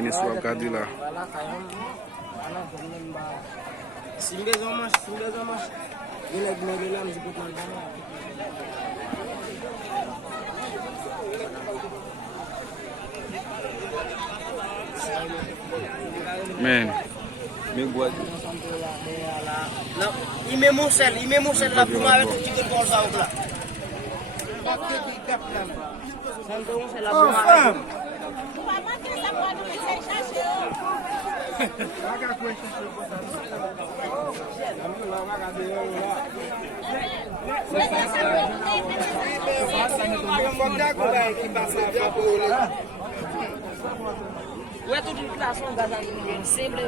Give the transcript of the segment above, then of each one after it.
Mene sou ap gade la. Simbe zomash. Gele gmele la mzikot nan gana. Men. Men gwa. Não, e mesmo lá por uma vez que tinha que posar o lá. Ou é tudo de classe, um gás sempre.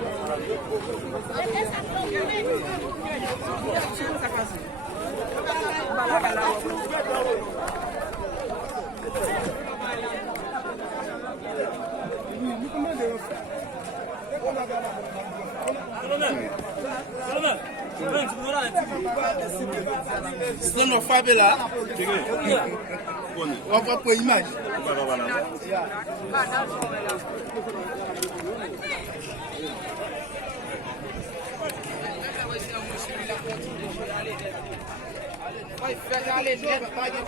Se não faz lá, vamos para a imagem. Vai pegar a letra, vai de